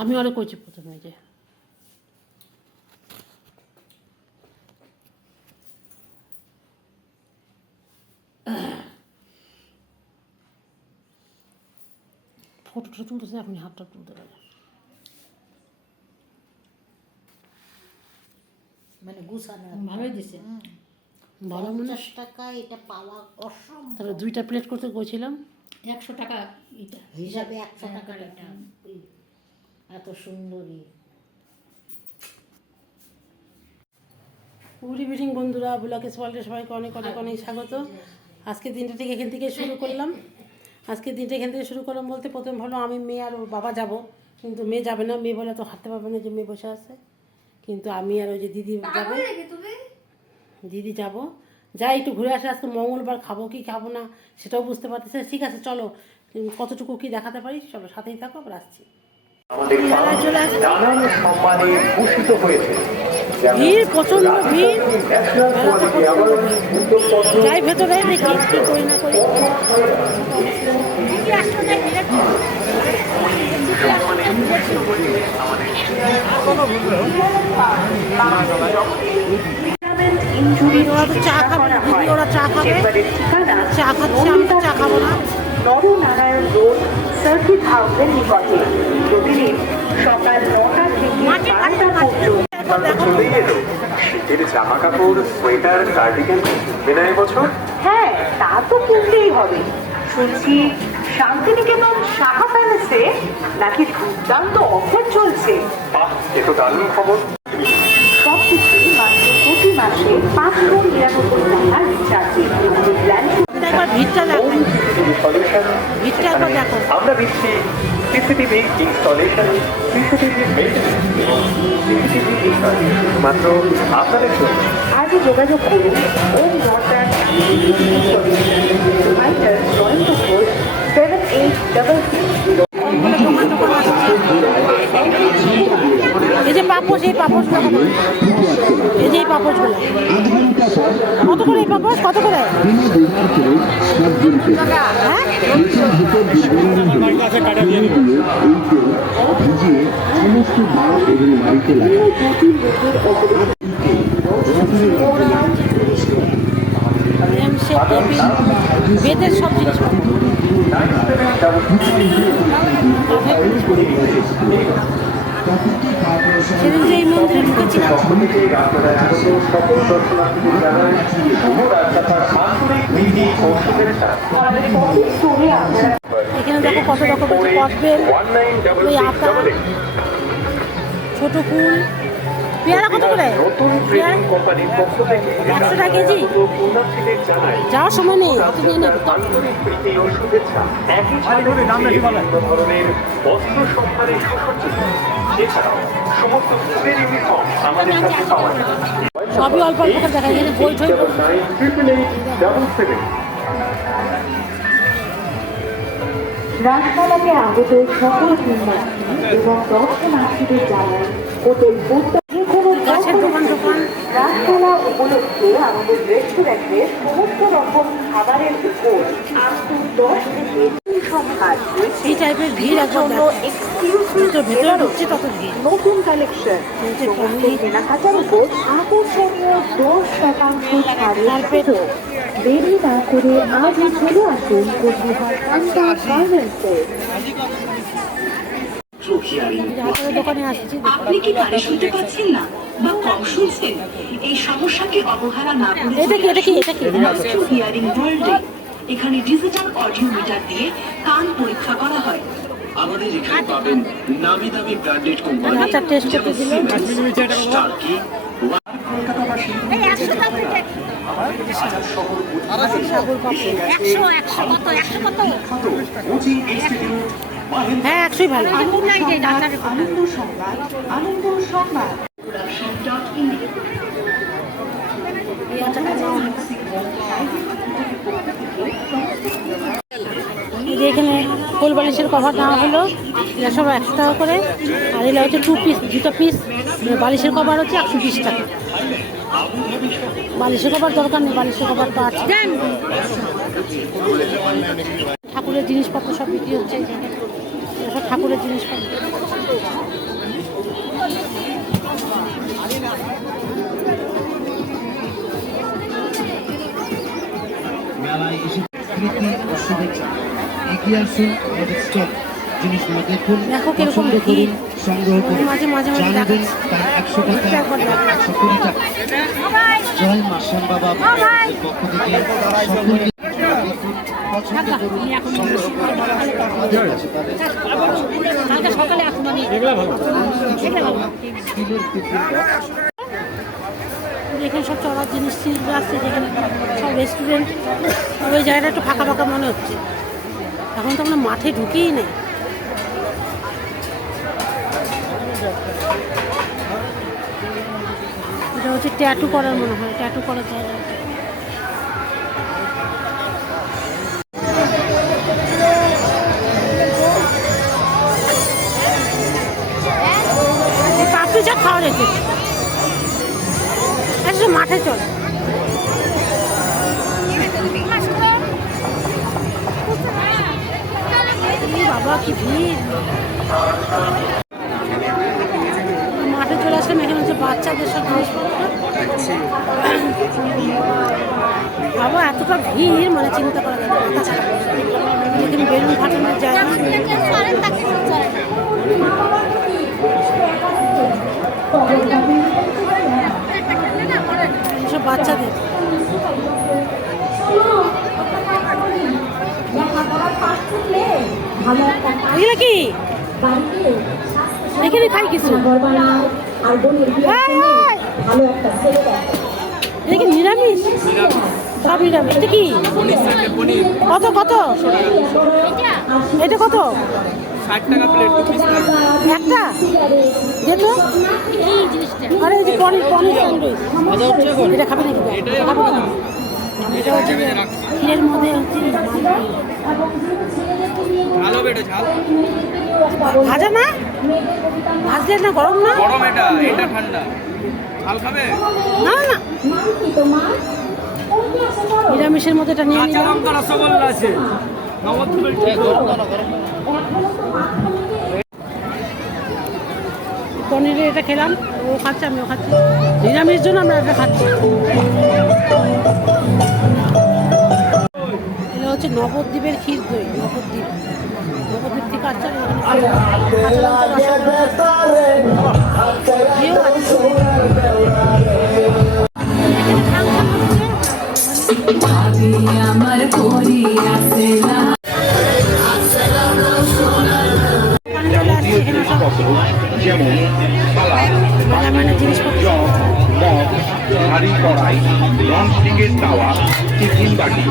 আমি অনেক করছি প্রথমে যে ফটোটা তুলতেছে, এখনই হাতটা তুলতে পারে। মানে গুছানো ভালোই দিছে। ভালো মনে 50 টাকা এটা পাওয়া অসম্ভব। তাহলে 2টা প্লেট করতে গেছিলাম 100 টাকা এটা হিসাবে 100 টাকার এটা এত সুন্দরী। গুড ইভিনিং বন্ধুরা, ব্লগে সবাইকে অনেক অনেক অনেক স্বাগত। আজকে দিনটা থেকে এখান থেকে শুরু করলাম। বলতে প্রথম ভালো আমি মেয়ে আর ওর বাবা যাব, কিন্তু মেয়ে যাবে না। মেয়ে বলে তো হাঁটতে পারবে না, যে মেয়ে বসে আছে। কিন্তু আমি আর ওই যে দিদি যাবো, যাই একটু ঘুরে আসে। আজকে মঙ্গলবার, খাবো কি খাবো না সেটাও বুঝতে পারতেছে। ঠিক আছে চলো, কতটুকু কি দেখাতে পারি চলো, সাথেই থাকো, আবার আসছি। ভিড়, প্রচন্ড ভিড়, যাই ভেতরে দেখি কি করি না করি। ওরা তো চা খাবে, দিদি ওরা চা খাবে, চা খাচ্ছে, আমি তো চা খাবো না। নরনারায়ণ রোড সার্কিট হাউসের নিকটে প্রতিদিন সকাল 9টা থেকে 12টা পর্যন্ত। শীতের জামা কাপড়, সোয়েটার, কার্ডিগান কেনা এবছর? হ্যাঁ, তা তো কিনতেই হবে। শুনছি শান্তিনিকেতন শাখা প্যালেসে নাকি দুর্দান্ত অফার চলছে। বাহ, এ তো দারুণ খবর। সবকিছু মাত্র প্রতি মাসে 599 টাকা রিচার্জে। ভিড়টা দেখো, ভিড়টা একবার দেখো। আমরা দিচ্ছি সিসিটিভি ইনস্টলেশন, সিসিটিভি মেইনটেনেন্স এবং সিসিটিভি ইনস্টলেশন শুধুমাত্র আপনাদের জন্য। আজই যোগাযোগ করুন ওম ওয়াটার ফাইটার জয়েন্ট নম্বর 7866। এই যে পাপোশ, এই পাপোশগুলো, এই যে এই পাপোশগুলো কত করে? এই পাপোশ কত করে? বেদের সব জিনিস সেদিন যে এই মন্দিরে ঢুকেছিলাম, এখানে দেখো কত রকম কটবেল, ওই আতা, ছোট ফুল। পেয়ারা কত করে? 100 টাকা কেজি। যাওয়ার সময় নেই, হাতে নিয়ে নেবে। সবই অল্প অল্প করে দেখা, এখানে বই ঠই। রাজমেলাকে আগত সকল নির্মাণী এবং দর্শনার্থীদের জানায় হোটেল যে কোনো রাজমেলা উপলক্ষে আমাদের রেস্টুরেন্টে সমস্ত রকম খাবারের উপর 10 থেকে 2 সংখ্যার এই টাইপের ভিড় জন্য ভেতরে ঢুকছে তত ভিড়। নতুন কালেকশন কেনাকাটার উপর আকর্ষণীয় 10% ছাড়ের সুযোগ। দেরি না করে আজই চলে আসুন কোচবিহার কান্তা গার্মেন্টসে। দোকানে আসছি। আপনি কি কানে শুনতে পাচ্ছেন না বা কম শুনছেন? এই সমস্যাকে অবহেলা না করে হিয়ারিং ওয়ার্ল্ডে। এখানে ডিজিটাল অডিও মিটার দিয়ে কান পরীক্ষা করা হয়। আমাদের এখানে পাবেন নামি দামি ব্র্যান্ডেড কোম্পানি আচ্ছা, টেস্ট করতে দিল। স্টারকি, কলকাতাবাসী হ্যাঁ, 100ই ভালো। আনন্দ সংবাদ, আনন্দ সংবাদ। এখানে ফুল বালিশের কভার নেওয়া হলো, এটা সব 100 টাকা করে। আর এগুলো হচ্ছে 2 পিস, 2টা পিস বালিশের কভার হচ্ছে 120 টাকা। বালিশের কভার দরকার নেই, বালিশের কভার তো আছে। ঠাকুরের জিনিসপত্র সব বিক্রি হচ্ছে, সব ঠাকুরের জিনিসপত্র। এগিয়ে আসুন আমাদের স্টক জিনিসগুলো দেখুন, দেখো কিরকম পছন্দ করুন, ভিড়। সংগ্রহ করুন। মাঝে মাঝে মাঝে জানাবেন দেখাচ্ছে। তার 100 টাকা, 120 টাকা। জয় মা শ্যামা বাবার পক্ষ থেকে সকলকে দেখুন, পছন্দ করুন, সংগ্রহ করুন। আমাদের কাছে তাদের কালকে সকালে আসুন, আমি স্টিলের টিফিন বক্স এখানে সব চড়ার জিনিস আসছে, যেখানে সব রেস্টুরেন্ট। ওই জায়গাটা একটু ফাঁকা ফাঁকা মনে হচ্ছে। এখন তো আমরা মাঠে ঢুকেই নেই। এটা হচ্ছে ট্যাটু করার মনে হয়, ট্যাটু করার জায়গা। পাপড়ি চাট খাওয়া যেতে। আচ্ছা মাঠে চল। বাবা কি ভিড়। মাঠে চলে আসলাম। এখানে হচ্ছে বাচ্চাদের সব জিনিসপত্র। বাবা এতটা ভিড়, মানে চিন্তা করা যায় না। এখানে বেলুন ফাটানোর জায়গা। সব বাচ্চাদের। এগুলো কি এখানে খাই কিছু? এটা কি নিরামিষ? সব নিরামিষ। এটা কি কত কত? এটা কত? 60 টাকা প্লেট। একটা যেত। আরে ওই যে পনির পনির স্যান্ডউইচ। এটা খাবে নাকি? এটা খাবে নাকি? এটা হচ্ছে ক্ষীরের মধ্যে হচ্ছে ঝাল হবে, এটা ঝাল। ভাজা না? ভাজলে না গরম না? গরম এটা, এটা ঠান্ডা। ঝাল খাবে? না না, নিরামিষের মধ্যে এটা নিয়ে কাঁচা নিলাম। লঙ্কা রসগোল্লা আছে। নবদ্বীপের ঠিক পনিরে এটা খেলাম। ও খাচ্ছে, আমিও খাচ্ছি। নিরামিষ জন্য আমরা এটা খাচ্ছি। এটা হচ্ছে নবদ্বীপের ক্ষীর দই। নবদ্বীপ নবদ্বীপ থেকে আসছে। যেমন থালা, জিনিসপত্র মগ, হাঁড়ি কড়াই, ননস্টিকের তাওয়া, টিফিন বাটি,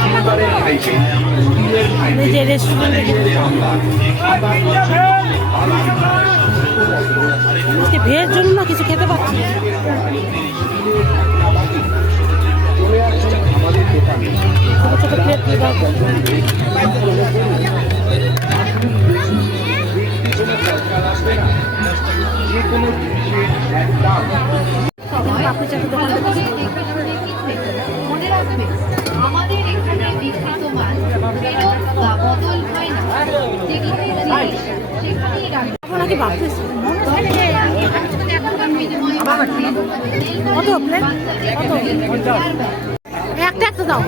সিলভারের হাইপে, স্টিলের হাইপে, এই যে রেস্টুরেন্টে আজকে বিয়ের জন্য না কিছু খেতে পাচ্ছি। চলে আসুন আমাদের দোকানে। ছোটো ছোটো প্লেট নিয়ে দাও। যে কোনো জিনিসের এক দাম। পাপড়ি চাটের দোকান দেখছি। মনে রাখবে আমাদের এখানে বিক্রিত মাল ফেরত বা বদল হয় না। যেখানে জিনিস সেখানেই রাখবে। নাকি ভাবতেছি কত প্লেট? কত? একটা একটা দাও।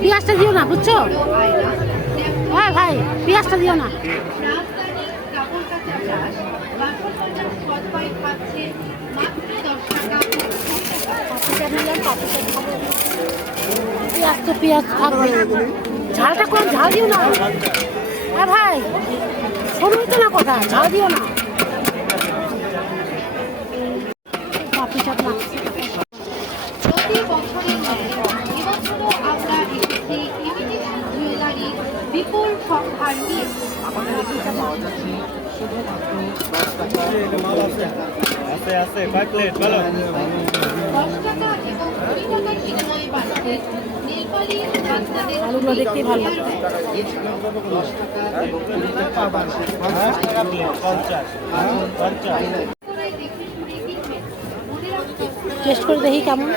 পেঁয়াজটা দিও না, বুঝছো? হ্যাঁ ভাই, পেঁয়াজটা দিও না। রাজধানী কাপড় কাচা চাষ বাসন বাজার সৎ পাই পাচ্ছে মাত্র 10 টাকা। পেঁয়াজ তো পেঁয়াজ থাকবে। ঝালটা কম, ঝাল দিও না। হ্যাঁ ভাই, শুনুই তো না কথা, ঝাল দিও না। পাপড়ি চাট লাগছে। প্রতি বছরের ন্যায় এবছরও আমরা এসেছি ইমিটেশন জুয়েলারি বিপুল সম্ভার নিয়ে। 10 টাকা এবং 20 টাকার বিনিময়ে পাচ্ছে নীলপালি বাচ্চাদের আলুগুলো দেখতেই ভালো লাগে। টেস্ট করে দেখি কেমন।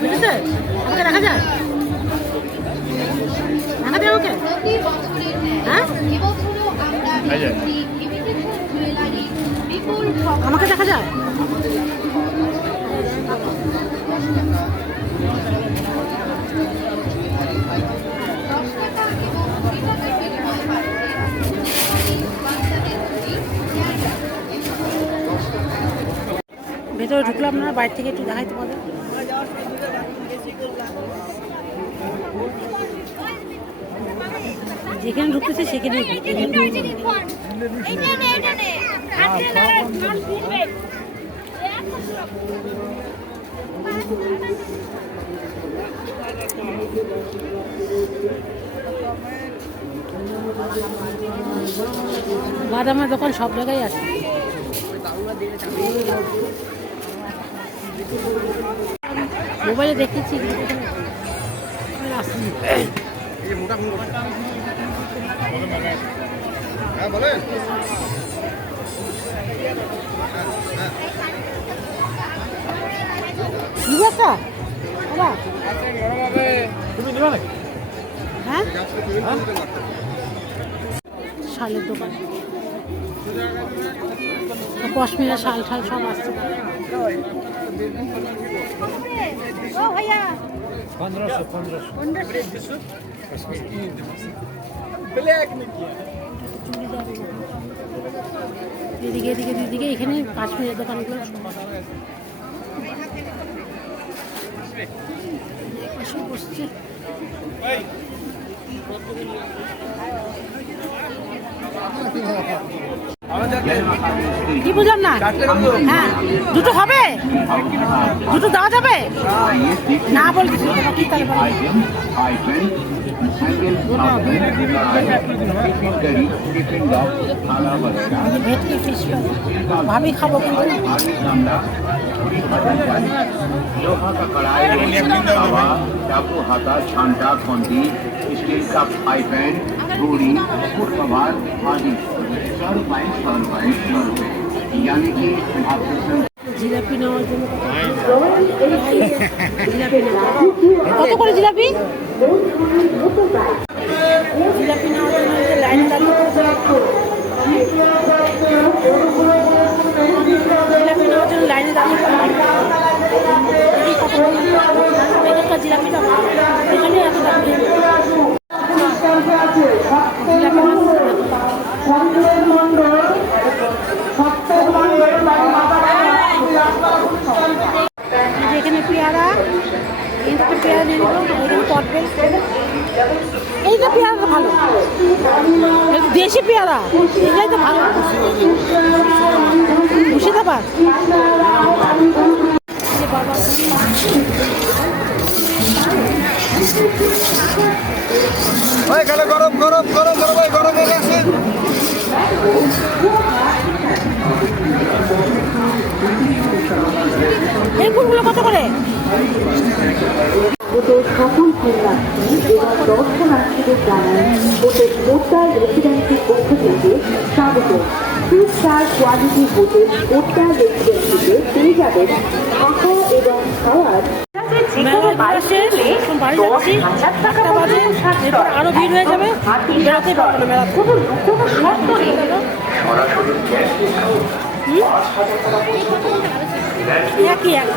বুঝেছে? আমাকে দেখা যায়? দেখা যায় আমাকে? প্রতি বছরের ন্যায় হ্যাঁ? এবছরও আমরা একটি ইমিটেশন জুয়েলারি বিপুল আমাকে দেখা যায়? ভেতরে ঢুকলাম না, বাইরে থেকে একটু দেখাইতে পারবে? যেখানে ঢুকতেছে সেখানেই বাদামের দোকান সব জায়গায় আছে। মোবাইলে দেখেছি হ্যাঁ, শালের দোকান, পশমিনা শাল ঠাল সব আসছে। এদিকে এদিকে এদিকে এখানে কাশ্মীরের দোকানগুলো সব বসছে। কি বুঝলাম না? হ্যাঁ, দুটো হবে, দুটো দেওয়া যাবে না বলছি কি ভেটকি ফিশ ভাবি খাবো কিন্তু लोहा का कढ़ाई, तवा, चाकू, हाथा, छांटा, खोंटी, स्टील का फ्राई पैन, पूरी, फुट कबार आदि 100 रुपए 100 रुपए 100 रुपए, यानी कि आपको জিলাপি নেওয়ার জন্য জিলাপি কত করে? জিলাপি জিলাপি নেওয়ার জন্য লাইনে দাঁড়িয়ে জিলাপি নেওয়ার জন্য লাইনে দাঁড়িয়ে এখানকার জিলাপিটা এখানে এত দাম এখানে পেয়ারা, এইটা পেয়ারা নিয়ে নেবো, এখানে কটবেল, এইটা পেয়ারা ভালো, দেশি পেয়ারা, এটাই তো ভালো। মুর্শিদাবাদ গরম গরম গরম গরম গরম হয়ে গেছে। এই ফুলগুলো কত করে? ওদের সকল কন্যাশ্রী এবং দর্শনার্থীদের জানাই ওদের হোটেল রেসিডেন্সির পক্ষ থেকে স্বাগত। 2-star কোয়ালিটি হোটেল হোটেল রেসিডেন্সিতে পেয়ে যাবেন থাকা এবং খাওয়ার। আরো ভিড় হয়ে যাবে, বেরোতে পারবো না মেলা। একই এক